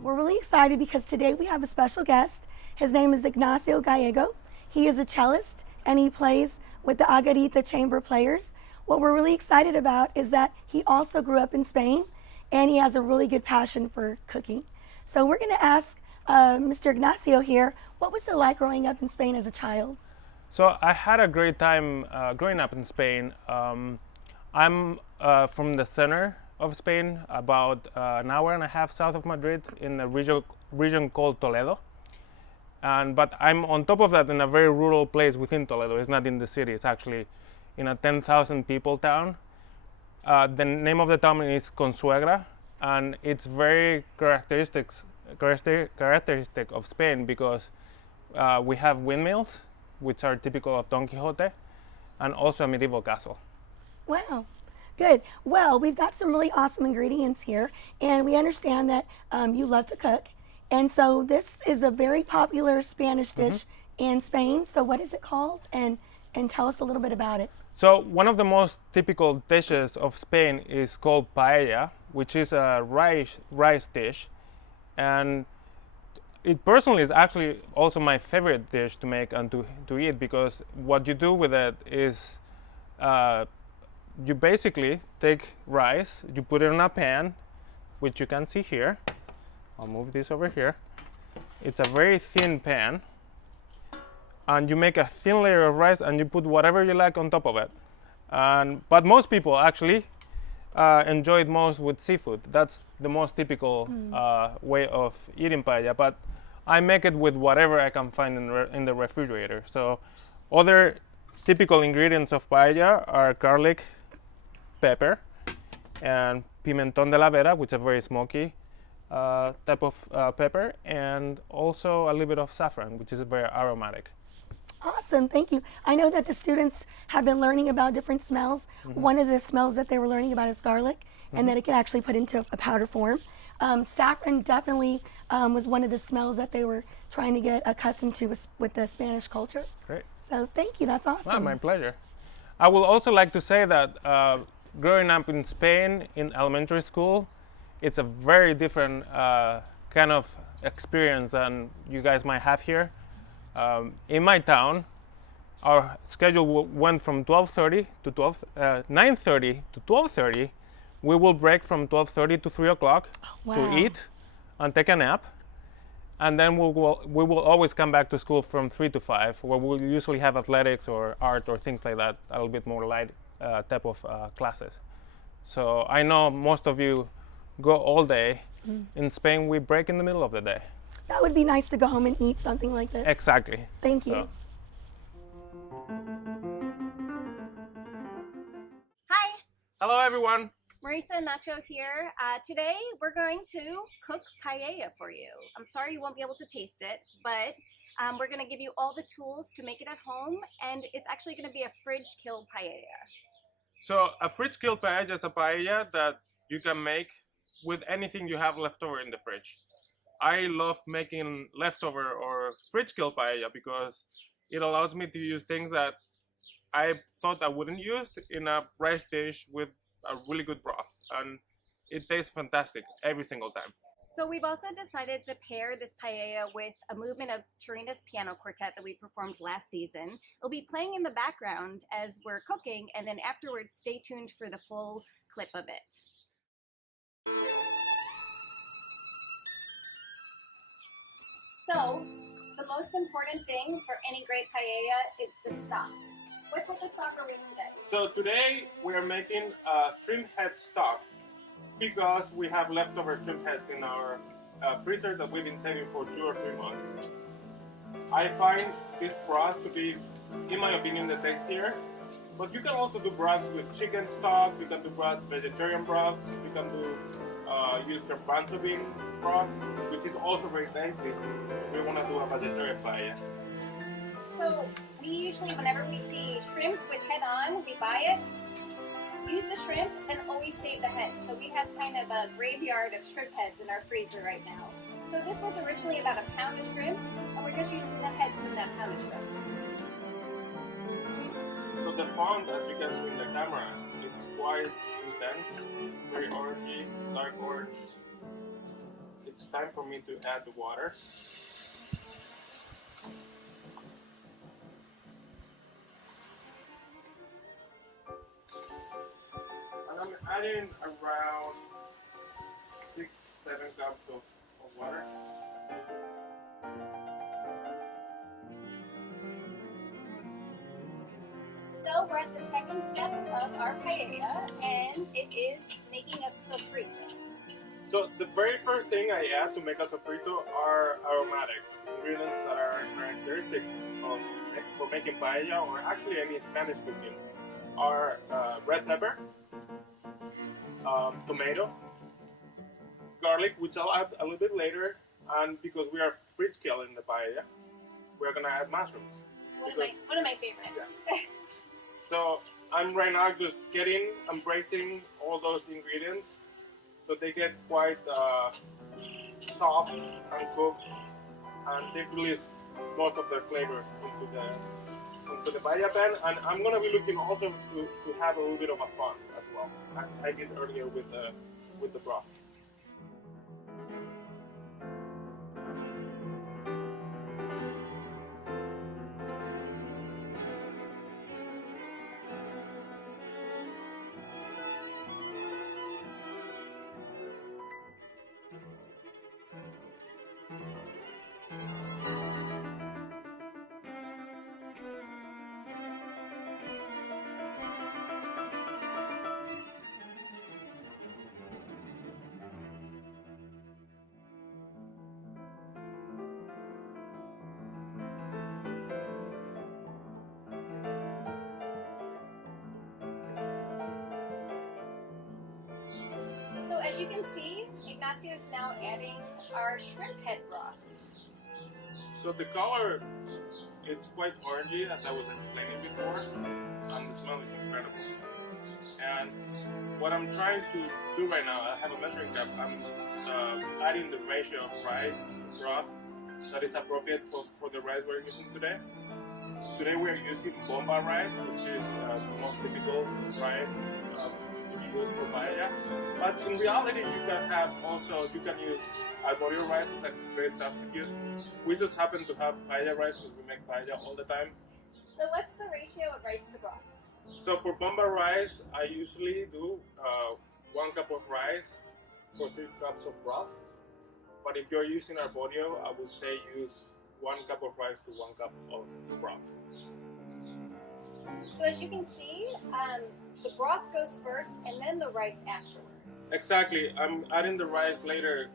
We're really excited because today we have a special guest. His name is Ignacio Gallego. He is a cellist and he plays with the Agarita Chamber Players. What we're really excited about is that he also grew up in Spain and he has a really good passion for cooking. So we're going to ask Mr. Ignacio here, what was it like growing up in Spain as a child? So I had a great time growing up in Spain. I'm from the center of Spain, about an hour and a half south of Madrid, in a region called Toledo. But I'm on top of that in a very rural place within Toledo. It's not in the city. It's actually in a 10,000 people town. The name of the town is Consuegra, and it's very characteristic of Spain because we have windmills, which are typical of Don Quixote, and also a medieval castle. Wow, good. Well, we've got some really awesome ingredients here, and we understand that you love to cook. And so this is a very popular Spanish dish in Spain. So what is it called? And tell us a little bit about it. So one of the most typical dishes of Spain is called paella, which is a rice dish. And it personally is actually also my favorite dish to make and to eat, because what you do with it is you basically take rice, you put it in a pan, which you can see here. I'll move this over here. It's a very thin pan, and you make a thin layer of rice and you put whatever you like on top of it. But most people actually enjoy it most with seafood. That's the most typical way of eating paella, but I make it with whatever I can find in the refrigerator. So other typical ingredients of paella are garlic, pepper, and pimentón de la vera, which is a very smoky type of pepper, and also a little bit of saffron, which is very aromatic. Awesome, thank you. I know that the students have been learning about different smells. One of the smells that they were learning about is garlic, and that it can actually put into a powder form. Saffron definitely was one of the smells that they were trying to get accustomed to with the Spanish culture. Great. So thank you, that's awesome. Well, my pleasure. I would also like to say that growing up in Spain in elementary school, it's a very different kind of experience than you guys might have here. In my town, our schedule went from 9:30 to 12:30. We will break from 12:30 to 3 o'clock to eat and take a nap. And then we will always come back to school from 3 to 5, where we'll usually have athletics or art or things like that, a little bit more light type of classes. So I know most of you go all day. In Spain, we break in the middle of the day. That would be nice to go home and eat something like this. Exactly. Thank you. Hi. Hello, everyone. Marisa and Nacho here. Today we're going to cook paella for you. I'm sorry you won't be able to taste it, but we're going to give you all the tools to make it at home, and it's actually going to be a fridge-killed paella. So a fridge-killed paella is a paella that you can make with anything you have left over in the fridge. I love making leftover or fridge-killed paella because it allows me to use things that I thought I wouldn't use in a rice dish with a really good broth, and it tastes fantastic every single time. So we've also decided to pair this paella with a movement of Turina's piano quartet that we performed last season. It'll be playing in the background as we're cooking, and then afterwards stay tuned for the full clip of it. So the most important thing for any great paella is the stock. What type of stock are we today? So today we are making a shrimp head stock because we have leftover shrimp heads in our freezer that we've been saving for 2 or 3 months. I find this broth to be, in my opinion, the tastier But you can also do broths with chicken stock. You can do broths, vegetarian broths. You can do use garbanzo bean broth, which is also very tasty. We want to do a vegetarian paella. So we usually, whenever we see shrimp with head on, we buy it, use the shrimp, and always save the heads. So we have kind of a graveyard of shrimp heads in our freezer right now. So this was originally about a pound of shrimp, and we're just using the heads from that pound of shrimp. So the font, as you can see in the camera, it's quite intense, very orangey, dark orange. It's time for me to add the water. And I'm adding around 6-7 cups of water. So we're at the second step of our paella, and it is making a sofrito. So the very first thing I add to make a sofrito are aromatics, ingredients that are characteristic of for making paella or actually any Spanish cooking. Are red pepper, tomato, garlic, which I'll add a little bit later, and because we are fridge killing the paella, we're gonna add mushrooms. One of my favorites. Yeah. So I'm right now just embracing all those ingredients, so they get quite soft and cooked, and they release most of their flavor into the paella pan. And I'm gonna be looking also to have a little bit of a fun as well, as I did earlier with the broth. So as you can see, Ignacio is now adding our shrimp head broth. So the color, it's quite orangey, as I was explaining before, and the smell is incredible. And what I'm trying to do right now, I have a measuring cup. I'm adding the ratio of rice broth that is appropriate for the rice we're using today. So today we're using bomba rice, which is the most typical rice to be used for paella. But in reality, you can use arborio rice as a great substitute. We just happen to have paella rice because we make paella all the time. So what's the ratio of rice to broth? So for bomba rice, I usually do 1 cup of rice for 3 cups of broth. But if you're using arborio, I would say use 1 cup of rice to 1 cup of broth. So as you can see, the broth goes first and then the rice afterwards. Exactly. I'm adding the rice later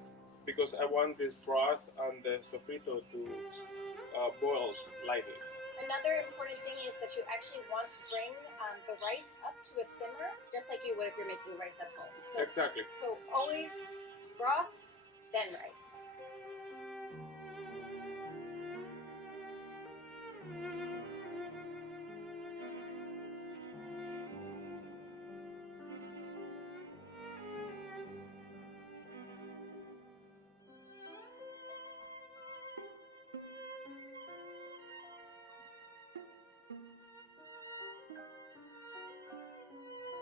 because I want this broth and the sofrito to boil lightly. Another important thing is that you actually want to bring the rice up to a simmer, just like you would if you're making rice at home. So, Exactly. So always broth, then rice.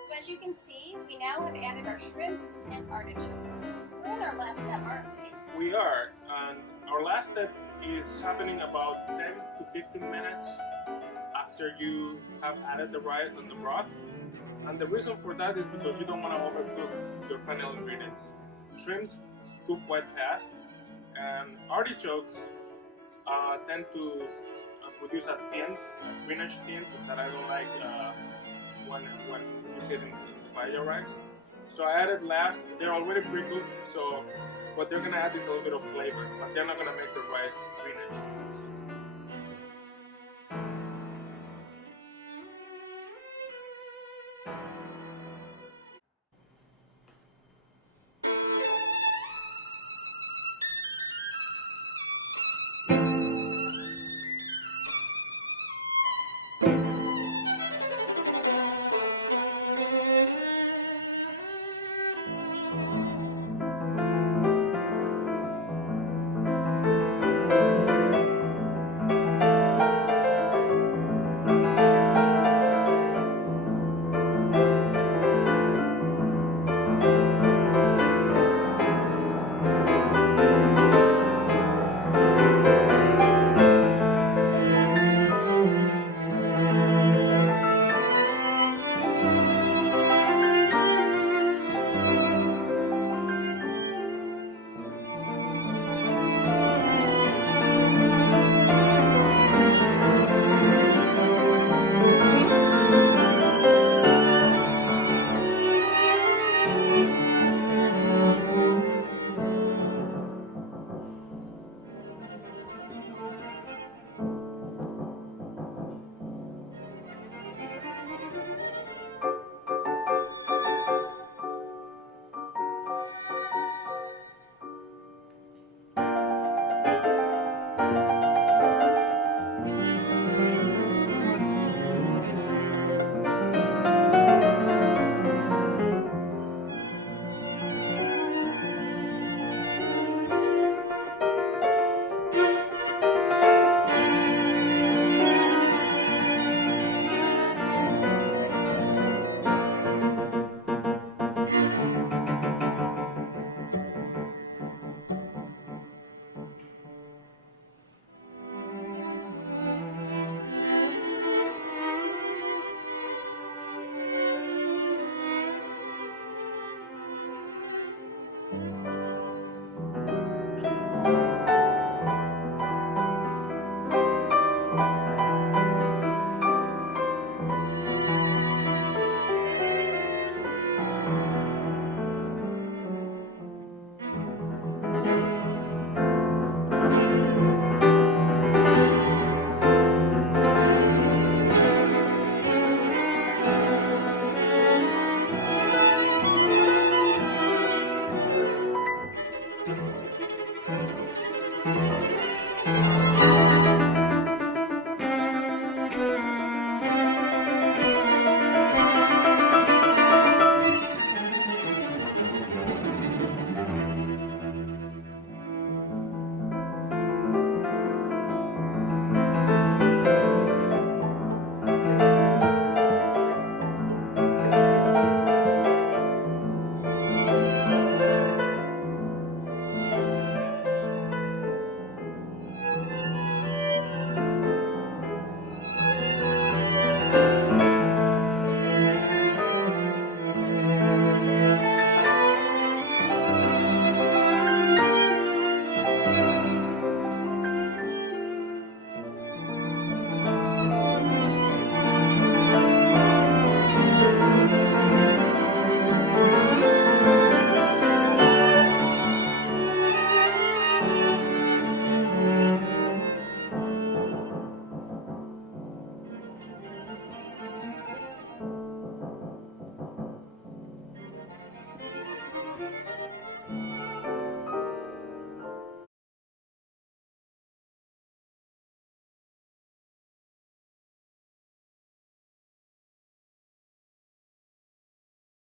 So as you can see, we now have added our shrimps and artichokes. We're in our last step, aren't we? We are, and our last step is happening about 10 to 15 minutes after you have added the rice and the broth. And the reason for that is because you don't want to overcook your final ingredients. Shrimps cook quite fast, and artichokes tend to produce a tint, a greenish tint that I don't like when you see it in the paella rice. So I added last. They're already pre-cooked, so what they're gonna add is a little bit of flavor, but they're not gonna make the rice greenish.